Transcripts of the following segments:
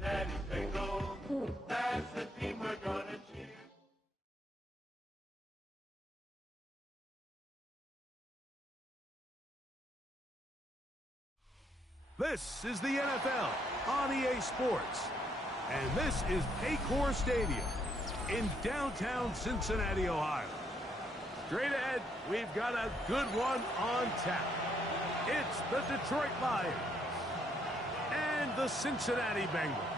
Daddy Bingo, that's the team we're gonna cheer. This is the NFL on EA Sports, and this is Paycor Stadium in downtown Cincinnati, Ohio. Straight ahead, we've got a good one on tap. It's the Detroit Lions and the Cincinnati Bengals.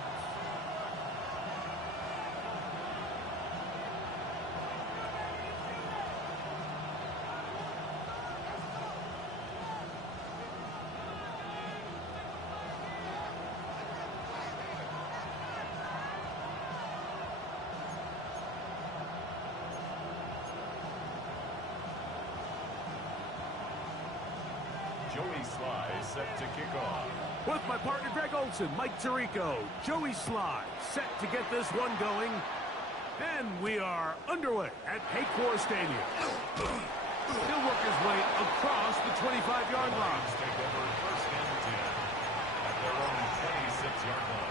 Joey Sly is set to kick off. With my partner Greg Olson, Mike Tirico, Joey Sly set to get this one going. And we are underway at Paycor Stadium. He'll work his way across the 25-yard line. Take over first and 10 at their own 26-yard line.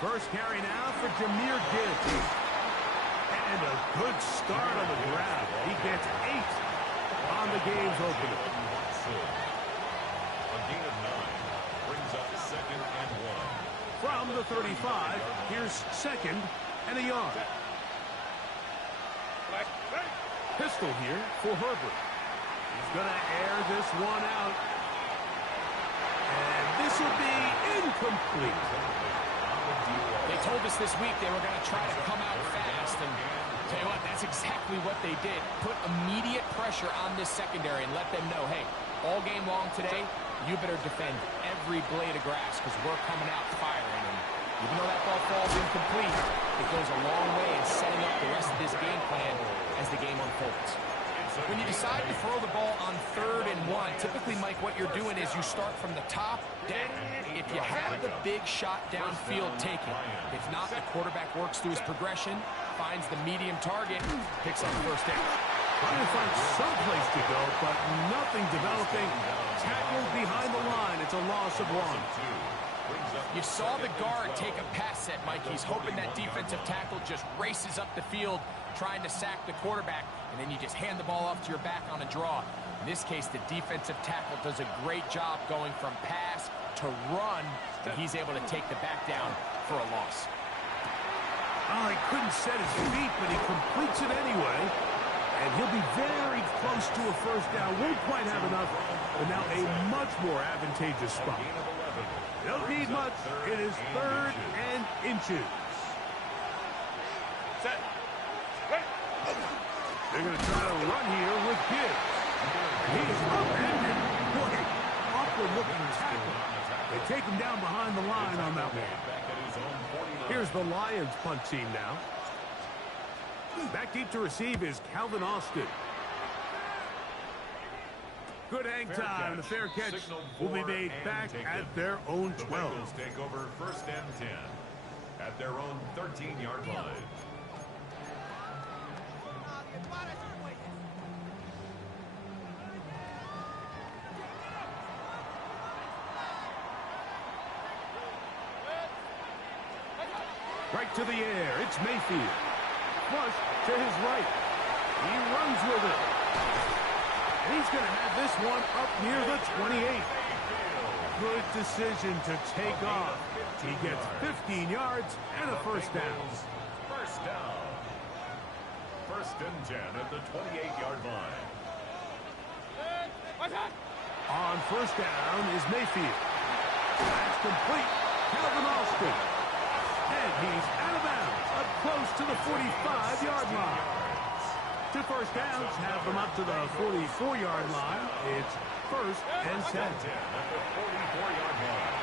First carry now for Jahmyr Gibbs. And a good start on the ground. He gets 8 on the game's opener. A gain of 9 brings up second and 1. From the 35, here's second and a yard. Pistol here for Herbert. He's going to air this one out. And this will be incomplete. They told us this week they were going to try to come out fast, and tell you what, that's exactly what they did. Put immediate pressure on this secondary and let them know, hey, all game long today, you better defend every blade of grass because we're coming out firing. And even though that ball falls incomplete, it goes a long way in setting up the rest of this game plan as the game unfolds. When you decide to throw the ball on 3rd and 1, typically, Mike, what you're doing is you start from the top down. If you have the big shot downfield, take it. If not, the quarterback works through his progression, finds the medium target, picks up first down. Trying to find some place to go, but nothing developing. Tackled behind the line. It's a loss of 1. You saw the guard take a pass set, Mike. He's hoping that defensive tackle just races up the field, trying to sack the quarterback, and then you just hand the ball off to your back on a draw. In this case, the defensive tackle does a great job going from pass to run, and he's able to take the back down for a loss. Oh, he couldn't set his feet, but he completes it anyway. And he'll be very close to a first down. Won't quite have enough, but now a much more advantageous spot. Don't need much. It is 3rd and inches. Set. They're going to try to run here with Gibbs. He's upended. Boy, awkward-looking tackle. They take him down behind the line on that one. Here's the Lions punt team now. Back deep to receive is Calvin Austin. Good hang time. The fair catch will be made back at their own 12. The Bengals take over first and 10 at their own 13-yard line. Right to the air. It's Mayfield. Flush to his right. He runs with it. And he's going to have this one up near the 28. Good decision to take off. He gets 15 yards and a first down. First down. First and 10 at the 28-yard line. On first down is Mayfield. That's complete. Calvin Austin. And he's out of bounds, up close to the 45-yard line. 2 first downs have them up to the 44-yard line. It's first and 10. At the 44-yard line.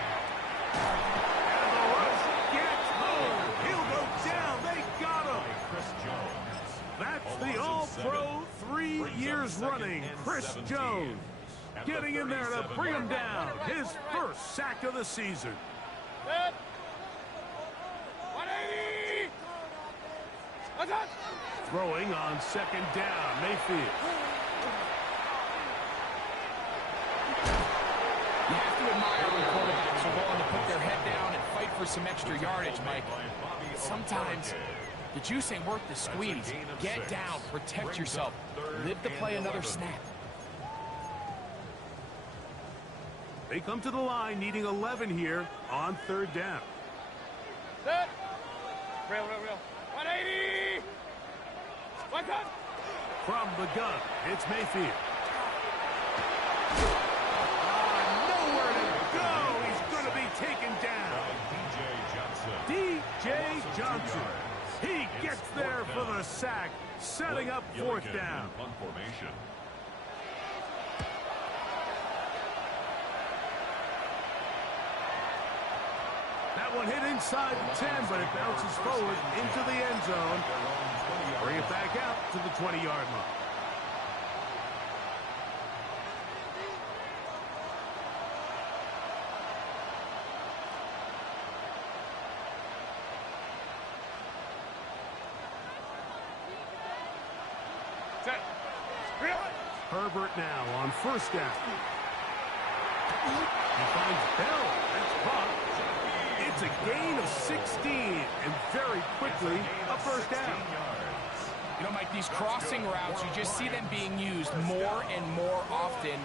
And the rush gets home. He'll go down. They got him. Chris Jones. That's the All-Pro 3 years running, Chris Jones. getting in there to bring him down. His first sack of the season. Set. 180. Attack. Throwing on second down, Mayfield. You have to admire when quarterbacks are willing to put their head down and fight for some extra yardage, Mike. Sometimes the juice ain't worth the squeeze. Get down, protect yourself, live to play another snap. They come to the line needing 11 here on third down. Set. Real. 180. One cut. From the gun, it's Mayfield. Nowhere to go. He's going to be taken down. DJ Johnson. He gets there for the sack, setting up fourth down. That one hit inside the 10, but it bounces forward into the end zone. Bring it back out to the 20-yard line. Set. Herbert now on first down. He finds Bell. That's caught. It's a gain of 16, and very quickly, a first down. You know, Mike, these crossing routes, you just see them being used more and more often.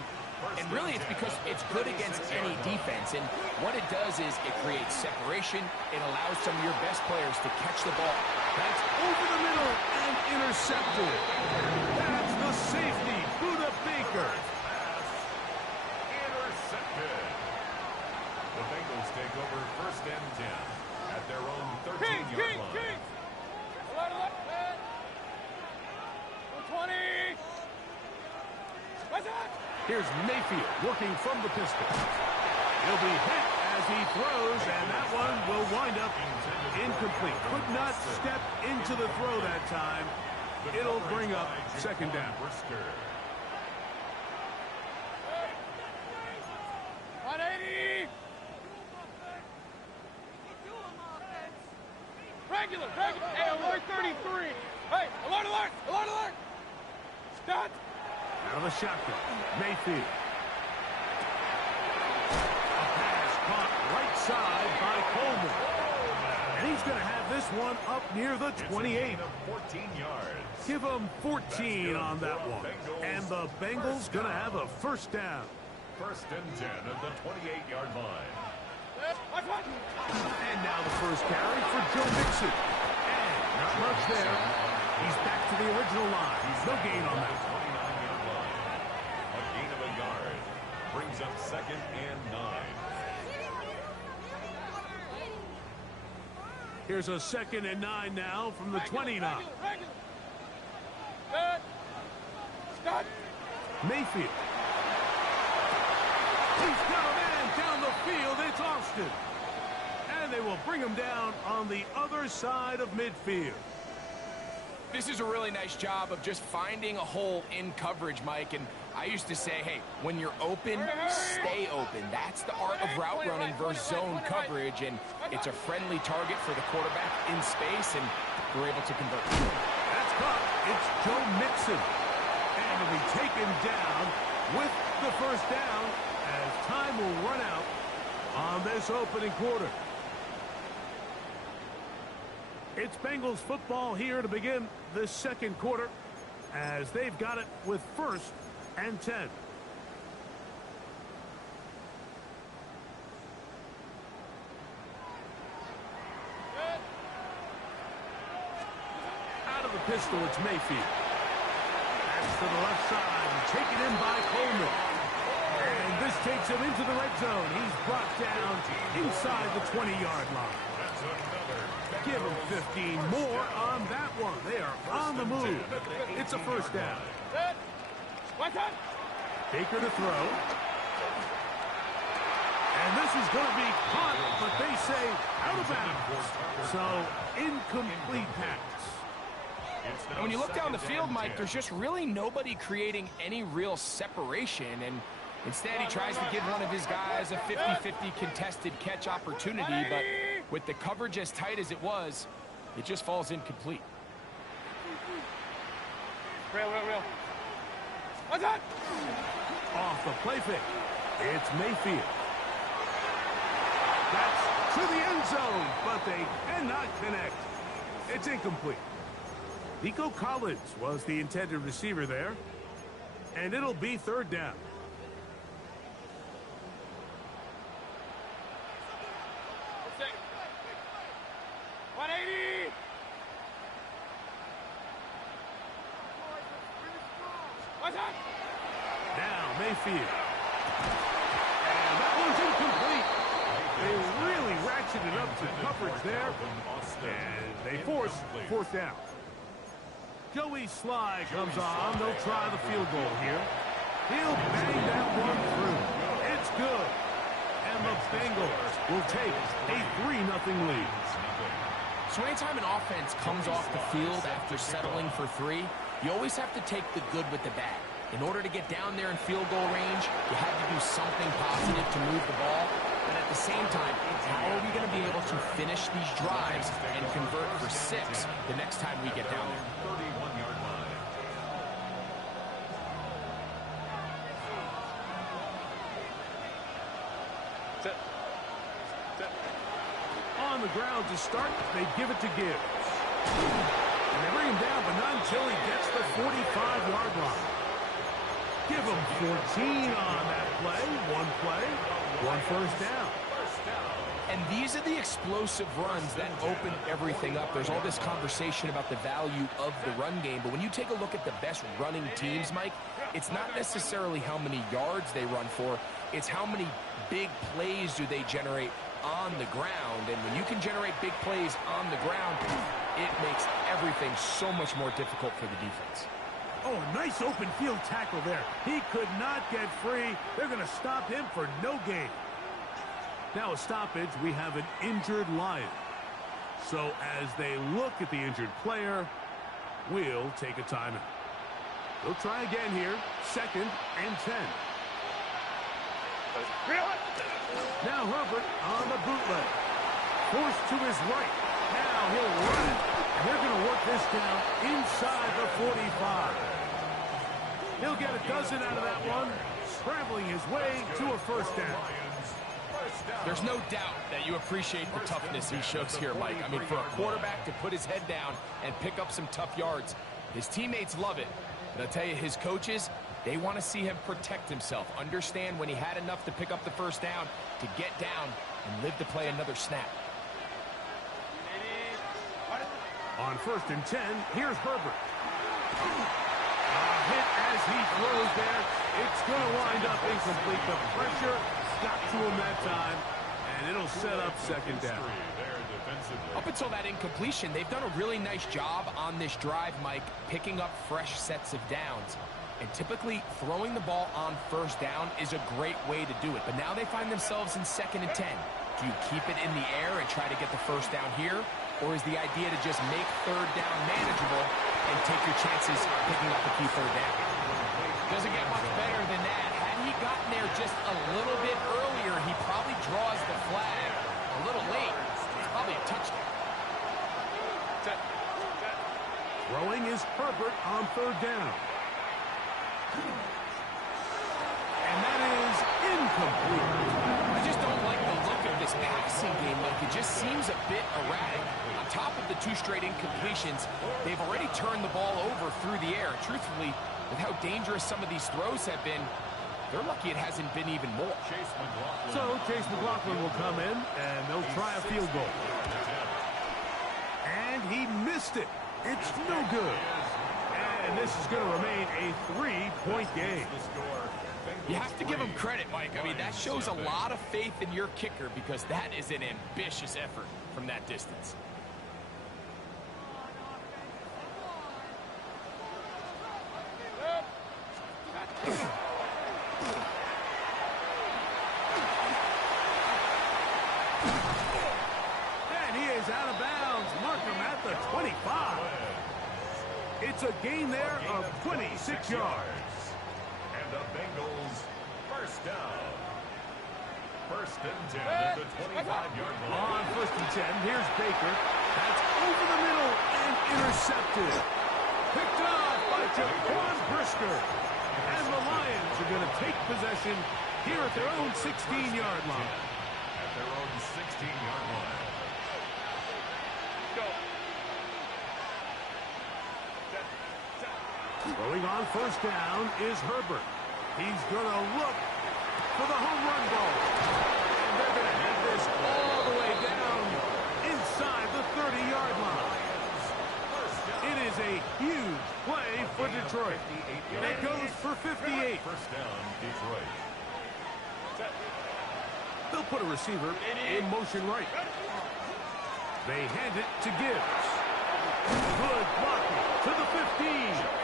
And really, it's because it's good against any defense. And what it does is it creates separation. It allows some of your best players to catch the ball. That's over the middle and intercepted. That's the safety, Buda Baker. Intercepted. The Bengals take over first and 10 at their own 13-yard line. Left. 120. What's that? Here's Mayfield working from the pistol. He'll be hit as he throws, and that one will wind up incomplete. Could not step into the throw that time. It'll bring up second down. 180. Regular. Hey, alert 33. Hey, alert. Stop. Out of the shotgun, Mayfield. A pass caught right side by Coleman. And he's going to have this one up near the 28. 14 yards. Give him 14 on that one. And the Bengals going to have a first down. First and 10 at the 28-yard line. And now the first carry for Joe Mixon. And not much there. He's back to the original line. No gain on that. 29-yard line. A gain of a yard. Brings up second and 9. Here's a second and 9 now from the 29. Stop. Mayfield. He's got a man down the field. It's Austin. And they will bring him down on the other side of midfield. This is a really nice job of just finding a hole in coverage, Mike. And I used to say, hey, when you're open, stay open. That's the art of route running versus zone coverage. And it's a friendly target for the quarterback in space, and we're able to convert. That's caught. It's Joe Mixon. And he'll be taken down with the first down as time will run out on this opening quarter. It's Bengals football here to begin the second quarter as they've got it with first and 10. Out of the pistol, it's Mayfield. That's to the left side, taken in by Coleman. And this takes him into the red zone. He's brought down inside the 20-yard line. Give him 15 more on that one. They are on the move. It's a first down. Baker to throw. And this is going to be caught, but they say out of bounds. So, incomplete pass. And when you look down the field, Mike, there's just really nobody creating any real separation. And Instead, he tries to give one of his guys a 50-50 contested catch opportunity, but with the coverage as tight as it was, it just falls incomplete. Real. What's that? Off the play fake. It's Mayfield. That's to the end zone, but they cannot connect. It's incomplete. Nico Collins was the intended receiver there, and it'll be third down. Now Mayfield. And that one's incomplete. They really ratcheted up some coverage there. And they force fourth down. Joey Sly comes on. They'll try the field goal here. He'll bang that one through. It's good. And the Bengals will take a 3-0 lead. So anytime an offense comes off the field after settling for 3, you always have to take the good with the bad. In order to get down there in field goal range, you have to do something positive to move the ball. But at the same time, how are we going to be able to finish these drives and convert for 6 the next time we get down there? 31-yard line. On the ground to start, they give it to Gibbs. And they bring him down, but not until he gets the 45-yard line. Give him 14 on that play. One first down. And these are the explosive runs that open everything up. There's all this conversation about the value of the run game, but when you take a look at the best running teams, Mike, it's not necessarily how many yards they run for, it's how many big plays do they generate on the ground. And when you can generate big plays on the ground, it makes everything so much more difficult for the defense. Oh, nice open field tackle there. He could not get free. They're going to stop him for no gain. Now a stoppage, we have an injured Lion. So as they look at the injured player, we'll take a timeout. They'll try again here. 2nd and 10. Now Herbert on the bootleg. Forced to his right. Now he'll run it. And they're going to work this down inside the 45. He'll get a dozen out of that one, scrambling his way to a first down. There's no doubt that you appreciate the toughness he shows here, Mike. I mean, for a quarterback to put his head down and pick up some tough yards, his teammates love it. But I'll tell you, his coaches, they want to see him protect himself, understand when he had enough to pick up the first down, to get down and live to play another snap. On 1st and 10, here's Herbert. A hit as he throws there. It's going to wind up incomplete. The pressure got to him that time, and it'll set up 2nd down. Up until that incompletion, they've done a really nice job on this drive, Mike, picking up fresh sets of downs. And typically, throwing the ball on 1st down is a great way to do it. But now they find themselves in 2nd and 10. Do you keep it in the air and try to get the 1st down here? Or is the idea to just make 3rd down manageable and take your chances picking up the key 3rd down? Doesn't get much better than that. Had he gotten there just a little bit earlier, he probably draws the flag. A little late. It's probably a touchdown. Throwing is Herbert on 3rd down. And that is incomplete. I just don't like the look of this passing game, Mike. It just seems a bit erratic. On top of the 2 straight incompletions, they've already turned the ball over through the air. Truthfully, with how dangerous some of these throws have been, they're lucky it hasn't been even more. So Chase McLaughlin will come in, and they'll try a field goal. And he missed it. It's no good. And this is going to remain a 3-point game. You have to give him credit, Mike. I mean, that shows a lot of faith in your kicker because that is an ambitious effort from that distance. And he is out of bounds. Mark him at the 25. It's a gain there of 26 yards. And the Bengals First down. First and 10 at the 25-yard line. On first and 10, here's Baker. That's over the middle and intercepted. Picked off by Jaquan Brisker. And the Lions are going to take possession here at their own 16-yard line. At their own 16-yard line. Go. Throwing on first down is Herbert. He's going to look for the home run ball. And they're going to have this all the way down inside the 30-yard line. It is a huge play for Detroit. It goes for 58. First down, Detroit. They'll put a receiver in motion right. They hand it to Gibbs. Good blocking to the 15.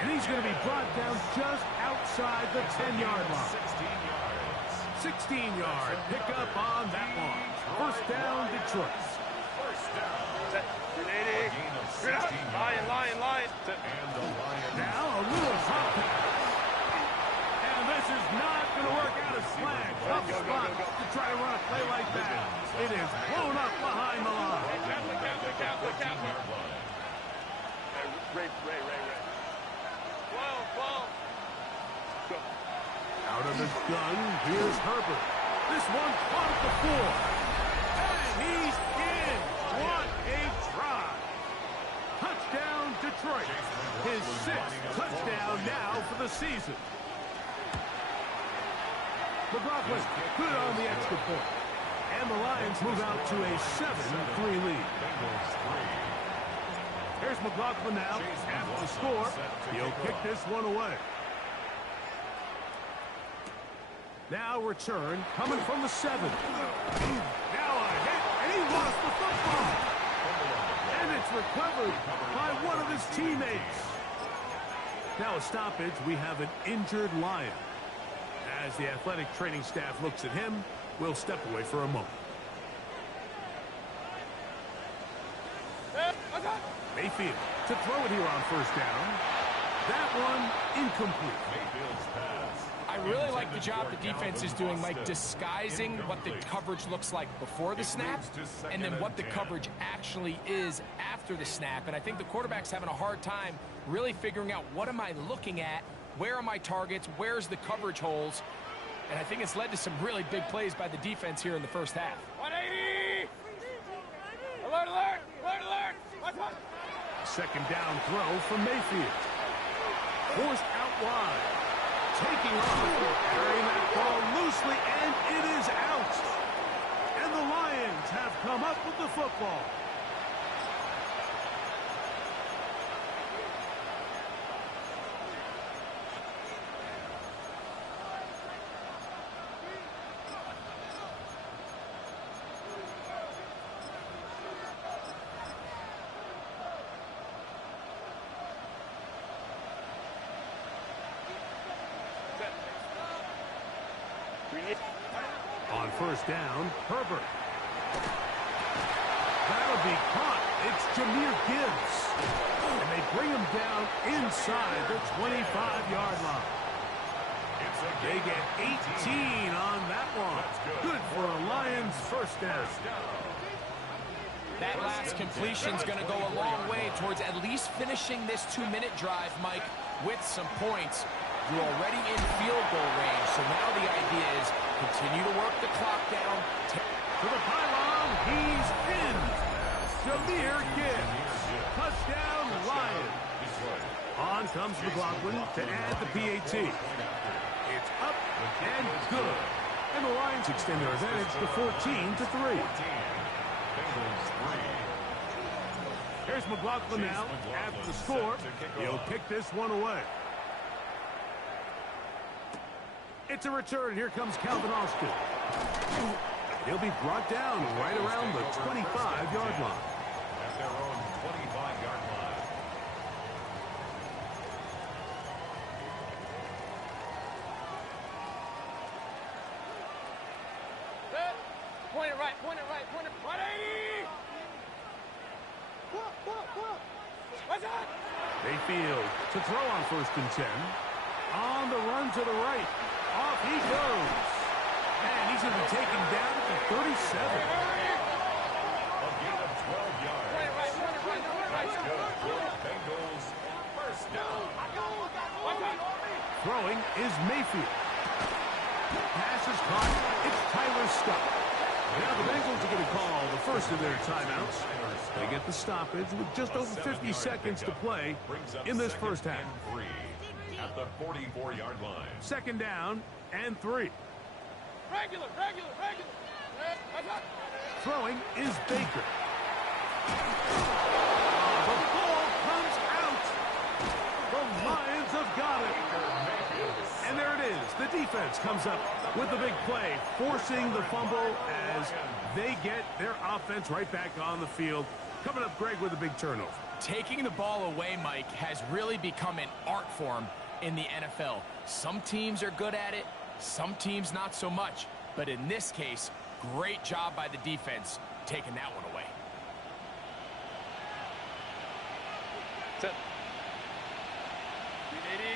And he's going to be brought down just outside the 10-yard line. 16-yard pickup on that one. First down, Detroit. First down. Gain of 16 yards. Line. And the Lions. Now a little hot pass. And this is not going to work out as planned. Tough spot to try to run a play like that. It is blown up behind the line. Ray. 12. Go. Out of his gun, here's Herbert. This one caught at the 4. And he's in. What a try. Touchdown, Detroit. His 6th touchdown now for the season. McLaughlin good on the extra point. And the Lions move out to a 7-3 lead. Here's McLaughlin now at the score. He'll kick this one away. Now return coming from the 7. Now a hit, and he lost the football. And it's recovered by one of his teammates. Now a stoppage. We have an injured Lion. As the athletic training staff looks at him, we'll step away for a moment. Mayfield to throw it here on first down. That one incomplete. Mayfield's pass. I really like the job the defense is doing, Mike, disguising what the coverage looks like before the snap and then what the coverage actually is after the snap. And I think the quarterback's having a hard time really figuring out what am I looking at, where are my targets, where's the coverage holes. And I think it's led to some really big plays by the defense here in the first half. 180! Alert! Second down throw from Mayfield. Forced out wide. Taking off, carrying that ball loosely, and it is out. And the Lions have come up with the football. On first down, Herbert. That'll be caught. It's Jahmyr Gibbs. And they bring him down inside the 25-yard line. They get 18 on that one. Good for a Lions first down. That last completion's going to go a long way towards at least finishing this 2-minute drive, Mike, with some points. You're already in field goal range, so now the idea is continue to work the clock down. To the pylon, he's in. Jahmyr Gibbs. Touchdown, Lions. On comes McLaughlin to add the PAT. It's up and good. And the Lions extend their advantage to 14-3. Here's McLaughlin now at the score. He'll kick this one away. It's a return. Here comes Calvin Austin. He'll be brought down right around the 25-yard line. At their own 25-yard line. Point it right. 180! What's that? Mayfield to throw on first and 10. On the run to the right. Off he goes. And he's going to be taken down at the 37. A gain of 12 yards. That's good for the Bengals. First down. Throwing is Mayfield. Pass is caught. It's Tyler Scott. Now the Bengals are going to call the first of their timeouts. They get the stoppage with just over 50 seconds to play in this first half. At the 44-yard line. Second down and 3. Regular. Throwing is Baker. The ball comes out. The Lions have got it. And there it is. The defense comes up with the big play, forcing the fumble as they get their offense right back on the field. Coming up, Greg, with a big turnover. Taking the ball away, Mike, has really become an art form in the NFL. Some teams are good at it, some teams not so much. But in this case, great job by the defense taking that one away. Set. Ready.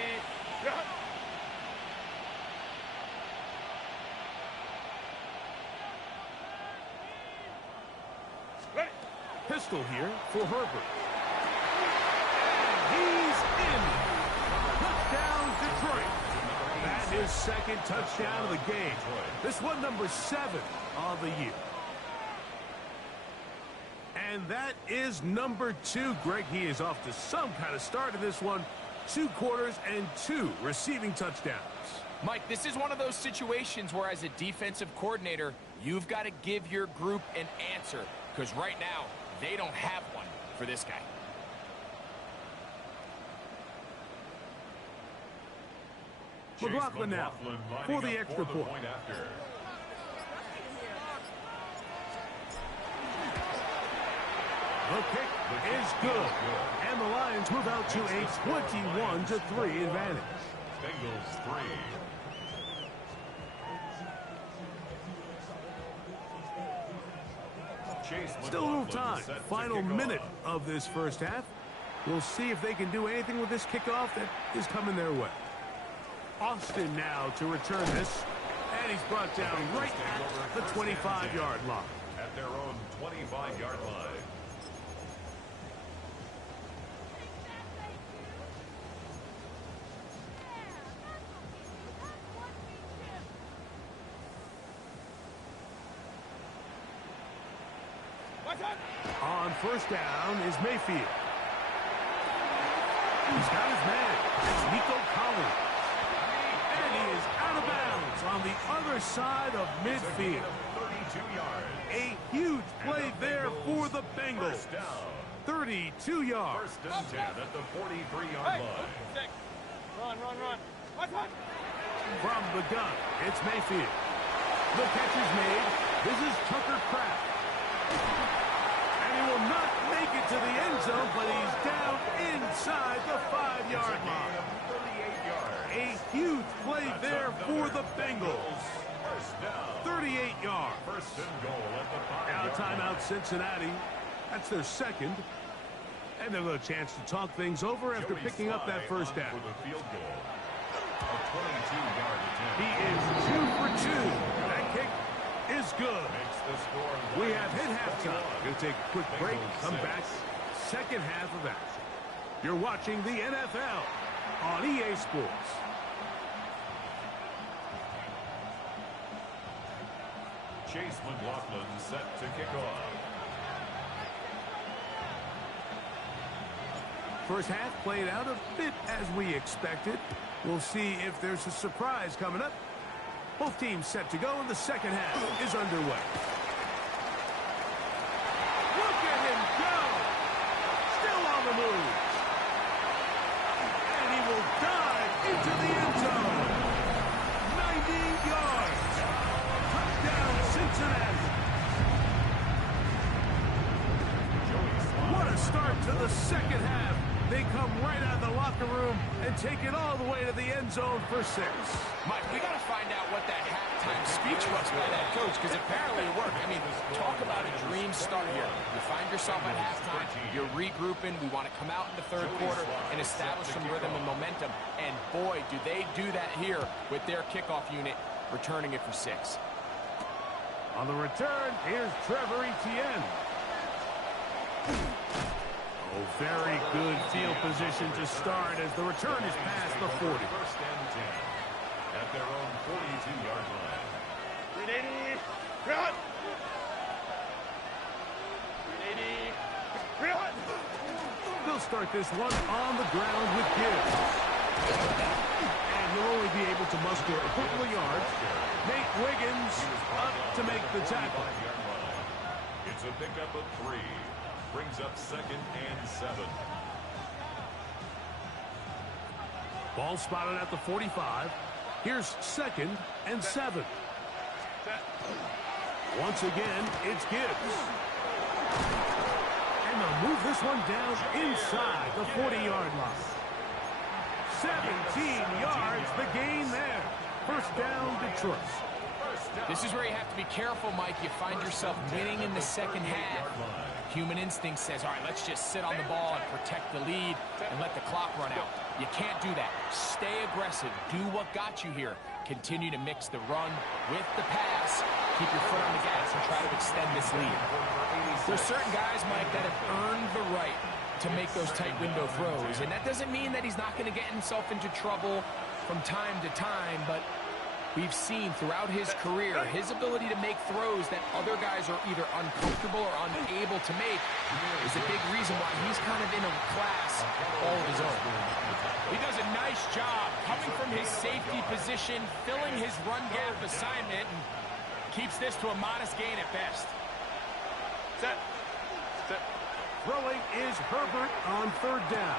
Pistol here for Herbert. He's in. Touchdown, Detroit. That is second touchdown of the game. This one number 7 of the year. And that is number 2. Greg, he is off to some kind of start in this one. 2 quarters and 2 receiving touchdowns. Mike, this is one of those situations where as a defensive coordinator, you've got to give your group an answer. Because right now, they don't have one for this guy. McLaughlin now for the extra point. The kick is good. And the Lions move out to a 21-3 advantage. Bengals 3. Still a little time. Final minute of this first half. We'll see if they can do anything with this kickoff that is coming their way. Austin now to return this. And he's brought down right at the 25-yard line. At their own 25-yard line. On first down is Mayfield. He's got his man. It's Nico Collins. And he is out of bounds on the other side of midfield. 32 yards. A huge play there for the Bengals. 32 yards. First and 10 at the 43-yard line. Run. From the gun, it's Mayfield. The catch is made. This is Tucker Kraft. And he will not make it to the end zone, but he's down inside the 5-yard line. 38 yards. A huge play there for the Bengals. 38 yards. First and goal at the 5-yard Now timeout line. Cincinnati. That's their second. And they'll have a chance to talk things over after picking up that first down. For the field goal. A 22-yard attempt. He is 2 for 2. That kick is good. Makes the score We have hit halftime. Going to take a quick break. Come back. Second half of action. You're watching the NFL on EA Sports. Chase McLaughlin set to kick off. First half played out a bit as we expected. We'll see if there's a surprise coming up. Both teams set to go, and the second half is underway. Look at him go! Still on the move. And he will dive into the end zone. 90 yards. Touchdown, Cincinnati. What a start to the second half. They come right out of the locker room and take it all the way to the end zone for 6. Mike, we got to find out what that halftime speech was by that coach, because apparently it worked. I mean, talk about a dream start here. You find yourself at halftime, you're regrouping, we want to come out in the third quarter and establish some rhythm and momentum, and boy, do they do that here with their kickoff unit, returning it for 6. On the return, here's Trevor Etienne. Oh, very good field position to start as the return is past the 40. First and 10 at their own 42-yard line. 380. Run. 380. Run. They'll start this one on the ground with Gibbs. And he'll only be able to muster a couple of yards. Nate Wiggins up to make the tackle. It's a pickup of 3. Brings up 2nd and 7. Ball spotted at the 45. Here's 2nd and 7. Once again, it's Gibbs. And they'll move this one down inside the 40-yard line. 17 yards, the gain there. First down, Detroit. This is where you have to be careful, Mike. You find yourself winning in the second half. Human instinct says, all right, let's just sit on the ball and protect the lead and let the clock run out. You can't do that. Stay aggressive. Do what got you here. Continue to mix the run with the pass. Keep your foot on the gas and try to extend this lead. There's certain guys, Mike, that have earned the right to make those tight window throws. And that doesn't mean that he's not going to get himself into trouble from time to time, but we've seen throughout his career his ability to make throws that other guys are either uncomfortable or unable to make is a big reason why he's kind of in a class all of his own. He does a nice job coming from his safety position, filling his run gap assignment, and keeps this to a modest gain at best. Set. Set. Throwing is Herbert on 3rd down.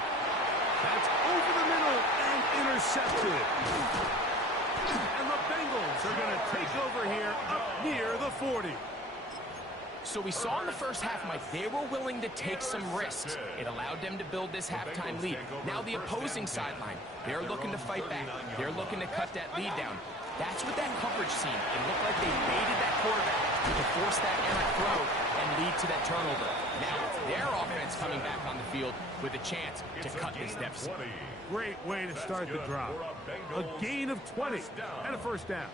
That's over the middle and intercepted. And the Bengals are going to take over here up near the 40. So we saw in the first half, Mike, they were willing to take some risks. It allowed them to build this halftime lead. Now the opposing sideline, they're looking to fight back. They're looking to cut that lead down. That's what that coverage scene. It looked like they baited that quarterback to force that errant throw and lead to that turnover. Now it's their offense coming back on the field with a chance to cut this deficit. Great way to start the drive. A gain of 20 and a first down.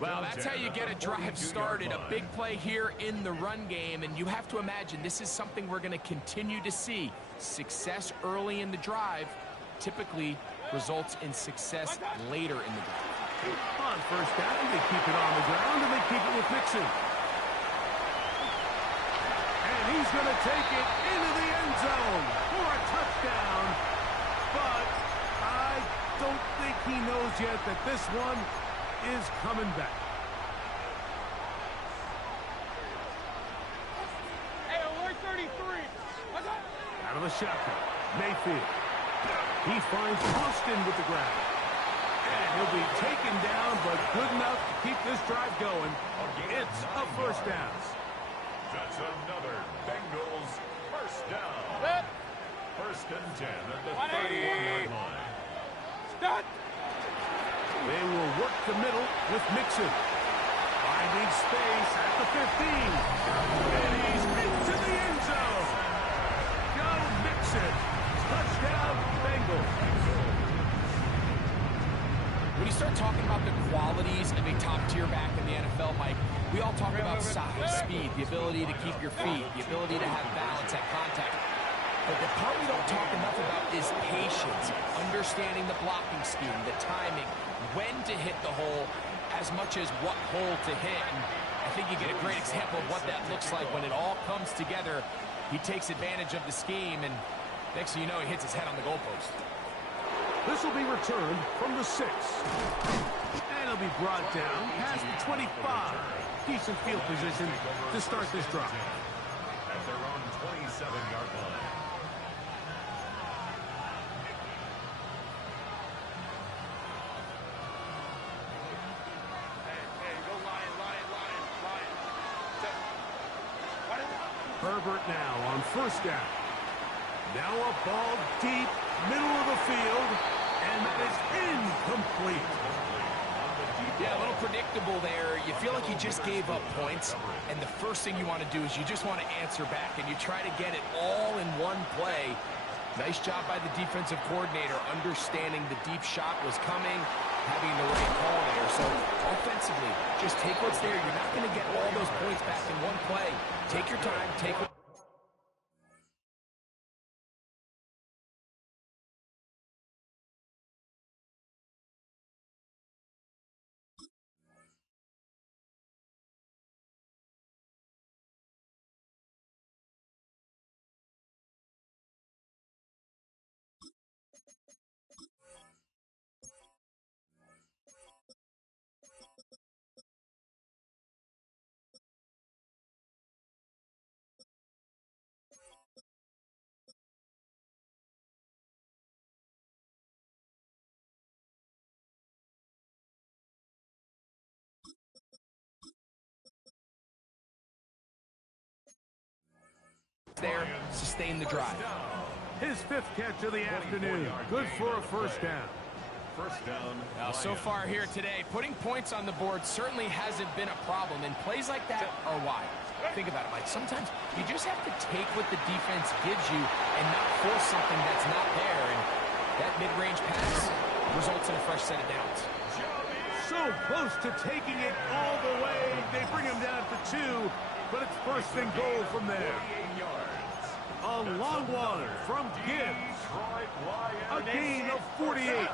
Well, that's how you get a drive started. A big play here in the run game, and you have to imagine this is something we're going to continue to see. Success early in the drive typically results in success later in the drive. On first down, they keep it on the ground, and they keep it with Mixon. And he's going to take it into the end zone for a touchdown. But I don't think he knows yet that this one is coming back. Hey, alert 33. Out of the shotgun, Mayfield. He finds Austin with the grab. And he'll be taken down, but good enough to keep this drive going. It's a first down. That's another Bengals first down. Set. First and 10 at the 31-yard line. Start. They will work the middle with Mixon. Finding space at the 15. And he's into the end zone. Go Mixon. Touchdown, Bengals. When you start talking about the qualities of a top-tier back in the NFL, Mike, we all talk about size, speed, the ability to keep your feet, the ability to have balance at contact. But the part we don't talk enough about is patience, understanding the blocking scheme, the timing, when to hit the hole, as much as what hole to hit. And I think you get a great example of what that looks like when it all comes together. He takes advantage of the scheme, and next thing you know, he hits his head on the goalpost. This will be returned from the 6. And it'll be brought down past the 25. Decent field position to start this drive. At their own 27-yard line. Hey, go Lion. Set. Herbert now on first down. Now a ball deep, middle of the field, and that is incomplete. Yeah, a little predictable there. You feel like you just gave up points, and the first thing you want to do is you just want to answer back, and you try to get it all in one play. Nice job by the defensive coordinator, understanding the deep shot was coming, having the right call there. So offensively, just take what's there. You're not going to get all those points back in one play. Take your time, take what there, sustain the drive. His 5th catch of the afternoon. Good for a first down. First down. Now, so far here today, putting points on the board certainly hasn't been a problem, and plays like that are why. Think about it, Mike. Sometimes you just have to take what the defense gives you and not force something that's not there, and that mid-range pass results in a fresh set of downs. So close to taking it all the way. They bring him down to 2, but it's first and goal from there. A long one from Gibbs. A gain of 48.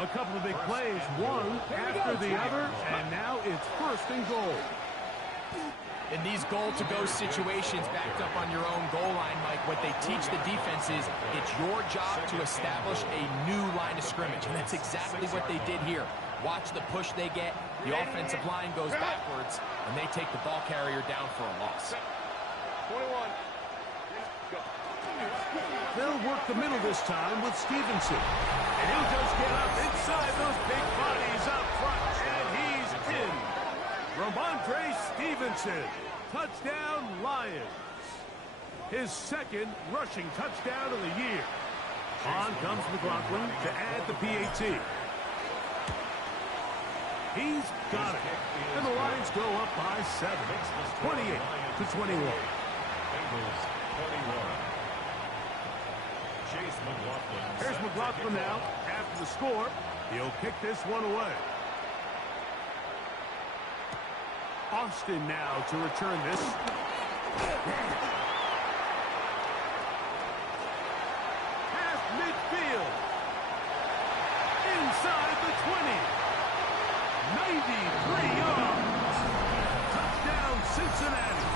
A couple of big plays, one after the other, and now it's first and goal. In these goal-to-go situations backed up on your own goal line, Mike, what they teach the defense is it's your job to establish a new line of scrimmage, and that's exactly what they did here. Watch the push they get. The offensive line goes backwards, and they take the ball carrier down for a loss. 21. They'll work the middle this time with Stevenson. And he'll just get up inside those big bodies up front, and he's in. Ramondre Stevenson, touchdown Lions. His 2nd rushing touchdown of the year. On comes McLaughlin to add the PAT. He's got it. And the Lions go up by 7, 28-21. Bengals 21. Here's McLaughlin now. After the score, he'll kick this one away. Austin now to return this. Past midfield. Inside the 20. 93 yards. Touchdown, Cincinnati.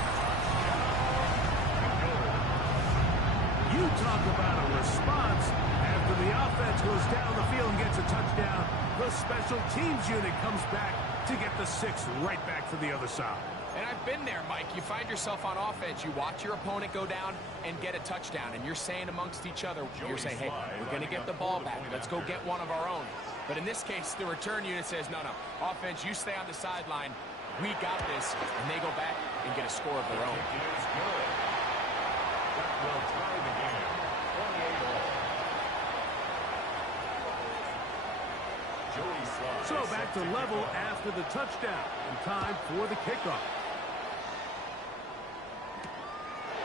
You talk about a response. After the offense goes down the field and gets a touchdown, the special teams unit comes back to get the 6th right back for the other side. And I've been there, Mike. You find yourself on offense. You watch your opponent go down and get a touchdown, and you're saying amongst each other, you're saying, hey, we're going to get the ball back. Let's go get one of our own. But in this case, the return unit says, no, offense, you stay on the sideline. We got this. And they go back and get a score of their own. Will tie the game. 28-all. Joey Sly. So back to level after the touchdown. And time for the kickoff.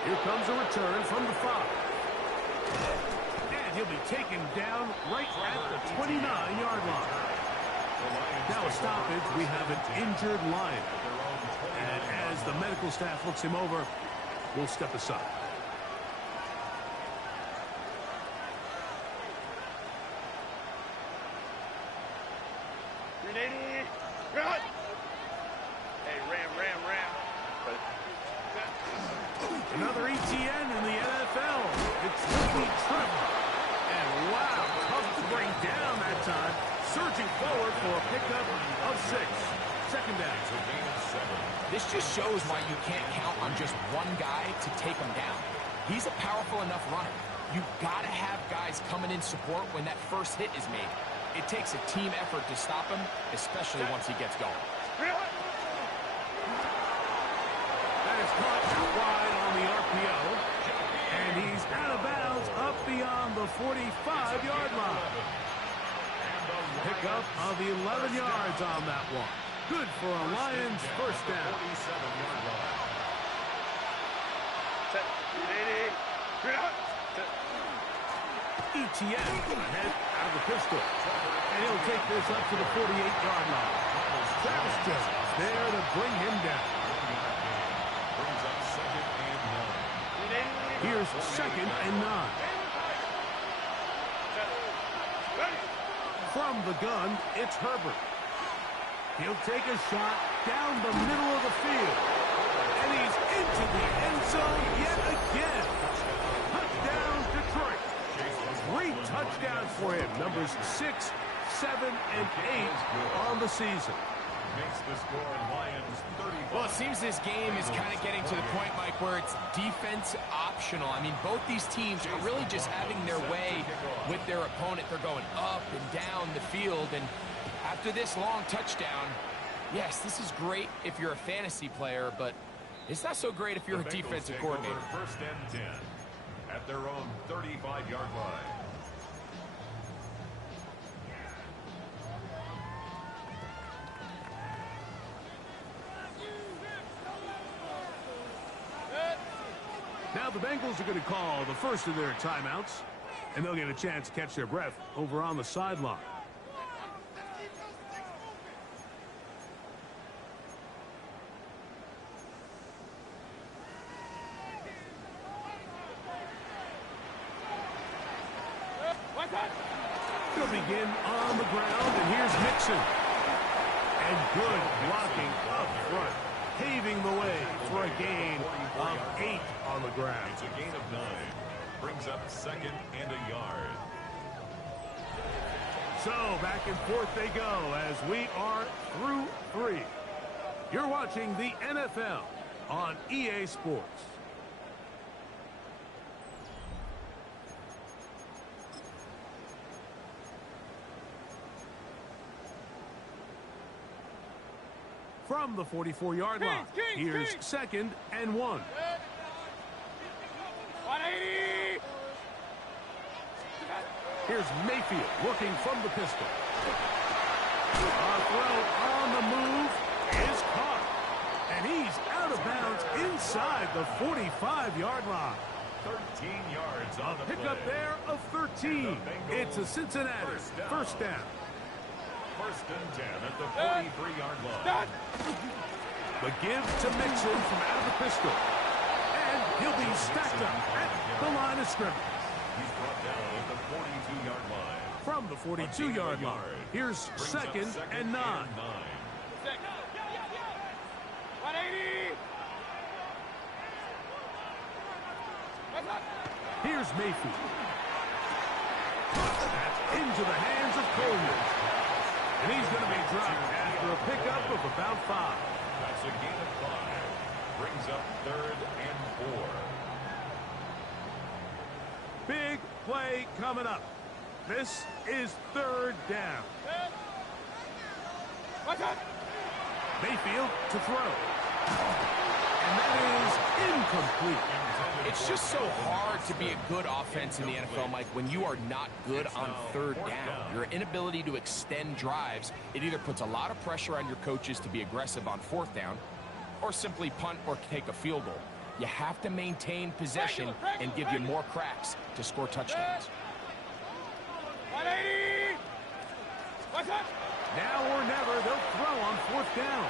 Here comes a return from the 5. And he'll be taken down right at the 29-yard line. Now a stoppage, we have an injured Lion. And as the medical staff looks him over, we'll step aside. Run! Hey, ram. Another ETN in the NFL. It's Ricky Tripp. And wow, tough to bring down that time. Surging forward for a pickup of 6. Second down. This just shows why you can't count on just one guy to take him down. He's a powerful enough runner. You've got to have guys coming in support when that first hit is made. It takes a team effort to stop him, especially once he gets going. That is caught out wide on the RPO. And he's out of bounds beyond the 45-yard line. Pickup of 11 yards on that one. Good for a Lions first down. ETN ahead out of the pistol. And he'll take this up to the 48-yard line. Travis Jones there to bring him down. Brings up 2nd and 9. Here's 2nd and 9. From the gun, it's Herbert. He'll take a shot down the middle of the field. And he's into the end zone yet again. Touchdown, Detroit. 3 touchdowns for him. Numbers 6, 7, and 8 on the season. Makes the score Lions 35. Well, it seems this game is kind of getting to the point, Mike, where it's defense optional. I mean, both these teams are really just having their way with their opponent. They're going up and down the field, and after this long touchdown, yes, this is great if you're a fantasy player, but it's not so great if you're a defensive coordinator. 1st and 10 at their own 35-yard line. Now the Bengals are going to call the first of their timeouts, and they'll get a chance to catch their breath over on the sideline. They'll begin on the ground, and here's Mixon. And good blocking up front, paving the way for a gain of 8 on the ground. It's a gain of 9. Brings up 2nd and a yard. So back and forth they go as we are through 3. You're watching the NFL on EA Sports. From the 44-yard line, here's 2nd and 1. 180. Here's Mayfield looking from the pistol. A throw on the move is caught. And he's out of bounds inside the 45-yard line. 13 yards on the Pickup play. there of 13. It's a Cincinnati first down. 1st and 10 at the 43-yard line. The give to Mixon from out of the pistol. And he'll be stacked up at the line of scrimmage. He's brought down at the 42-yard line. From the 42-yard line, here's Brings up 2nd and 9. 180. Here's Mayfield. That's into the hands of Coleman. And he's going to be dropped after a pickup of about 5. That's a gain of 5. Brings up 3rd and 4. Big play coming up. This is 3rd down. Mayfield to throw. And that is incomplete. It's just so hard to be a good offense in the NFL, Mike, when you are not good on 3rd down. Your inability to extend drives, it either puts a lot of pressure on your coaches to be aggressive on 4th down or simply punt or take a field goal. You have to maintain possession and give you more cracks to score touchdowns. 180. Now or never, they'll throw on 4th down.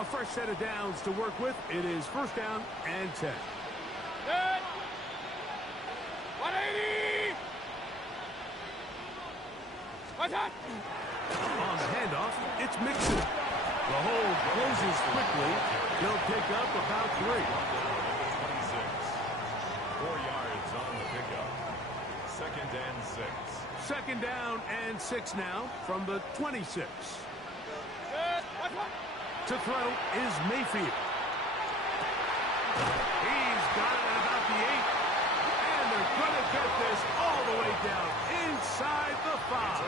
A fresh set of downs to work with. It is 1st down and 10. 180. On the handoff, it's Mixon. The hold closes quickly. They'll pick up about 3. 26. 4 yards on the pickup. 2nd and 6. 2nd down and 6 now from the 26. To throw is Mayfield. He's got it at about the 8. And get this, all the way down inside the 5.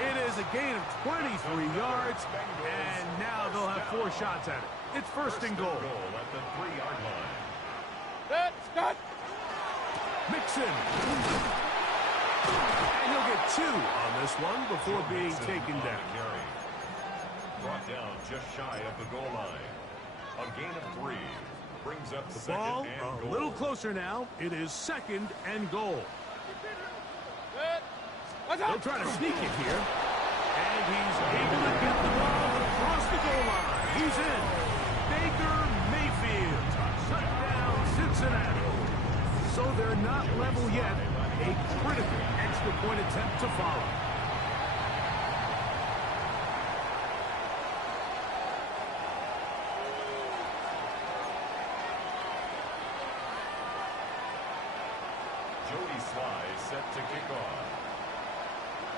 It is a gain of 23 yards, and now they'll have 4 shots at it. It's first and goal. At the 3-yard line. Scott. Mixon. And he'll get 2 on this one before being taken down. Brought down just shy of the goal line. A gain of 3. Brings up The second ball and a goal. little closer now. It is second and goal. They'll try to sneak it here. And he's able to get the ball across the goal line. He's in. Baker Mayfield. Touchdown, Cincinnati. So they're not level yet. A critical extra point attempt to follow. Jody Sly is set to kick off.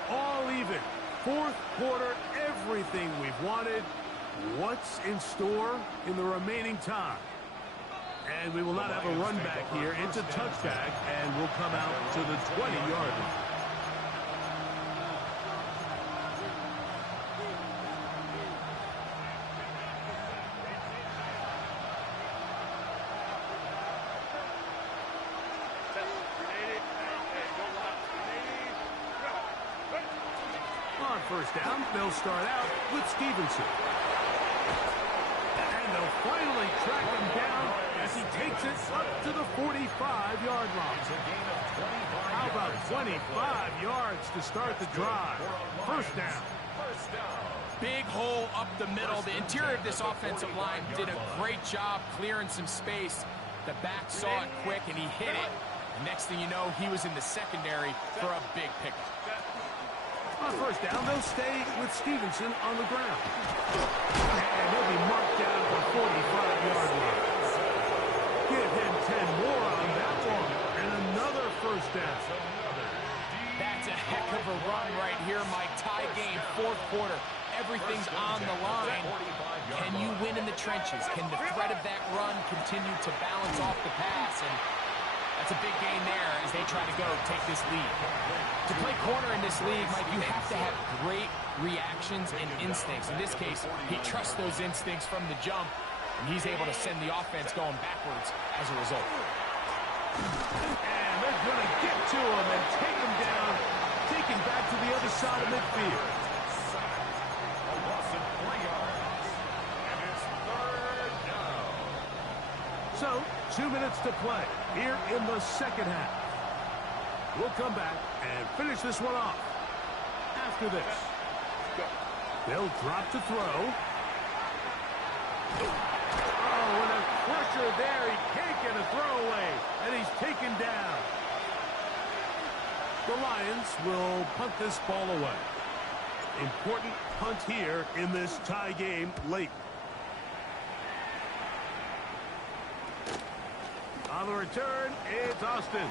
All even. Fourth quarter, everything we've wanted. What's in store in the remaining time? And we will not have a run back here. It's a touchback, and we'll come out to the 20-yard line. On first down, they'll start out with Stevenson. And they'll finally track him down as he takes it up to the 45-yard line. How about 25 yards to start the drive? First down. Big hole up the middle. The interior of this offensive line did a great job clearing some space. The back saw it quick, and he hit it. The next thing you know, he was in the secondary for a big pickup. On first down, they'll stay with Stevenson on the ground. And he'll be marked down at the 45-yard line. Give him 10 more on that one. And another first down. That's a heck of a run right here, Mike. Tie game, fourth quarter. Everything's on the line. Can you win in the trenches? Can the threat of that run continue to balance off the pass? And that's a big gain there as they try to go take this lead. To play corner in this league, Mike, you have to have great reactions and instincts. In this case, he trusts those instincts from the jump, and he's able to send the offense going backwards as a result. And they're going to get to him and take him down, take him back to the other side of midfield. A loss of 3 yards. And it's third down. So, 2 minutes to play here in the second half. We'll come back and finish this one off after this. They'll drop to throw. Oh, and a crusher there. He can't get a throwaway, and he's taken down. The Lions will punt this ball away. Important punt here in this tie game late. On the return, it's Austin.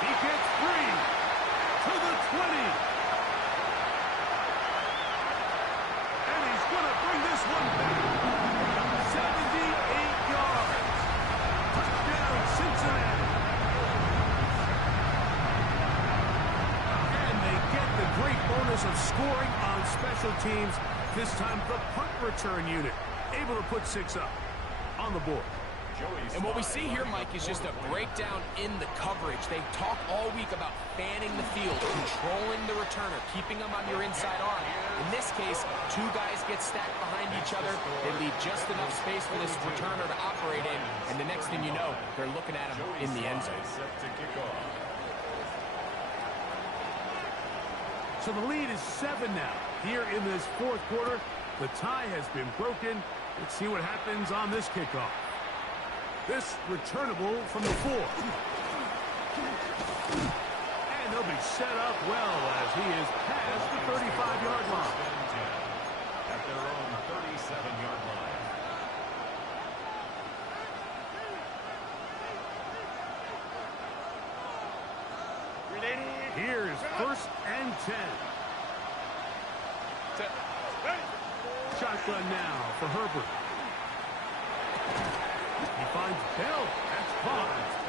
He gets free to the 20. And he's going to bring this one back. 78 yards. Touchdown, Cincinnati. And they get the great bonus of scoring on special teams. This time the punt return unit able to put 6 up on the board. And what we see here, Mike, is just a breakdown in the coverage. They talk all week about fanning the field, controlling the returner, keeping them on your inside arm. In this case, 2 guys get stacked behind each other. They leave just enough space for this returner to operate in, and the next thing you know, they're looking at him in the end zone. So the lead is 7 now. Here in this fourth quarter, the tie has been broken. Let's see what happens on this kickoff. This returnable from the 4. And they'll be set up well as he is past the 35-yard line. At their own 37-yard line. Here's first and 10. Shotgun now for Herbert. He finds Bell. That's caught.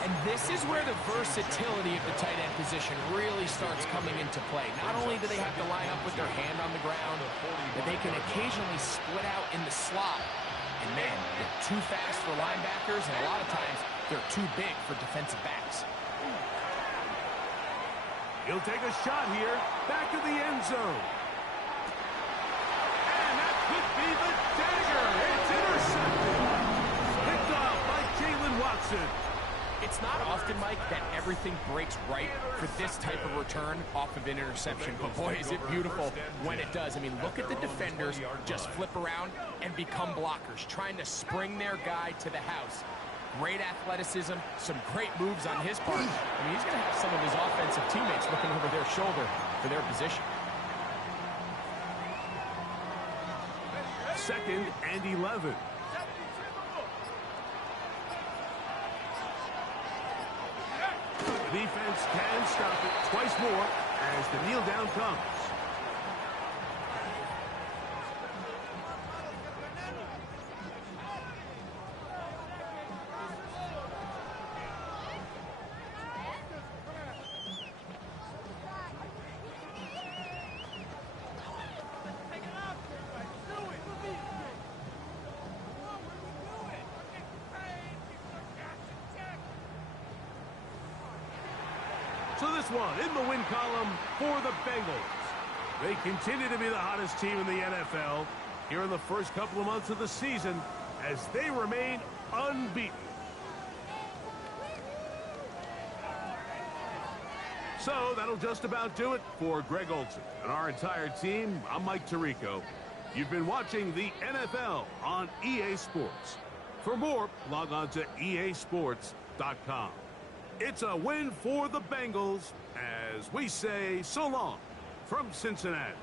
And this is where the versatility of the tight end position really starts coming into play. Not only do they have to line up with their hand on the ground, but they can occasionally split out in the slot. And man, they're too fast for linebackers, and a lot of times they're too big for defensive backs. He'll take a shot here. Back of the end zone. And that could be the dagger. It's intercepted. Picked off by Jalen Watson. It's not often, Mike, that everything breaks right for this type of return off of an interception. But boy, is it beautiful when it does. I mean, look at the defenders just flip around and become blockers, trying to spring their guy to the house. Great athleticism, some great moves on his part. I mean, he's going to have some of his offensive teammates looking over their shoulder for their position. 2nd and 11. The defense can stop it twice more as the kneel down comes. So this one in the win column for the Bengals. They continue to be the hottest team in the NFL here in the first couple of months of the season as they remain unbeaten. So that'll just about do it for Greg Olsen and our entire team. I'm Mike Tirico. You've been watching the NFL on EA Sports. For more, log on to easports.com. It's a win for the Bengals as we say so long from Cincinnati.